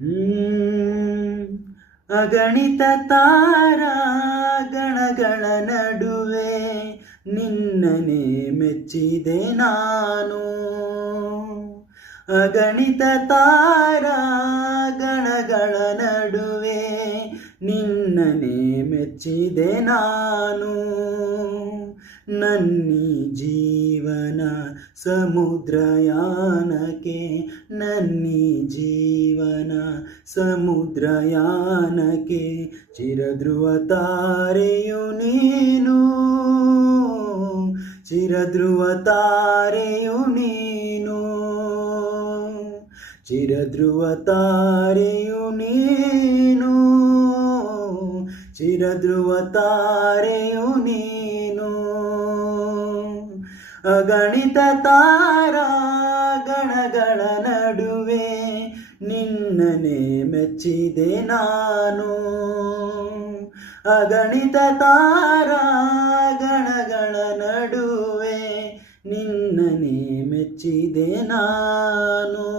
ಹ್ಮ್. ಅಗಣಿತ ತಾರಾ ಗಣಗಳ ನಡುವೆ ನಿನ್ನನೆ ಮೆಚ್ಚಿದೆ ನಾನು. ಅಗಣಿತ ತಾರಾ ಗಣಗಳ ನಡುವೆ ನಿನ್ನನೆ ಮೆಚ್ಚಿದೆ ನಾನು. ನನ್ನಿ ಜೀವನ ಸಮುದ್ರಯಾನಕ್ಕೆ, ನನ್ನಿ ಜೀವನ ಸಮುದ್ರಯಾನಕ್ಕೆ ಚಿರಧ್ರುವ ತಾರೆಯು ನೀನು, ಚಿರಧ್ರುವ ತಾರೆಯು ನೀನು, ಚಿರಧ್ರುವ ತಾರೆಯು ನೀನು, ಚಿರಧ್ರುವ ತಾರೆಯು ನೀನು. ಅಗಣಿತ ತಾರಾ ಗಣಗಳ ನಡುವೆ ನಿನ್ನನೆ ಮೆಚ್ಚಿದೆ ನಾನು. ಅಗಣಿತ ತಾರಾ ಗಣಗಳ ನಡುವೆ ನಿನ್ನನೆ ಮೆಚ್ಚಿದೆ ನಾನು.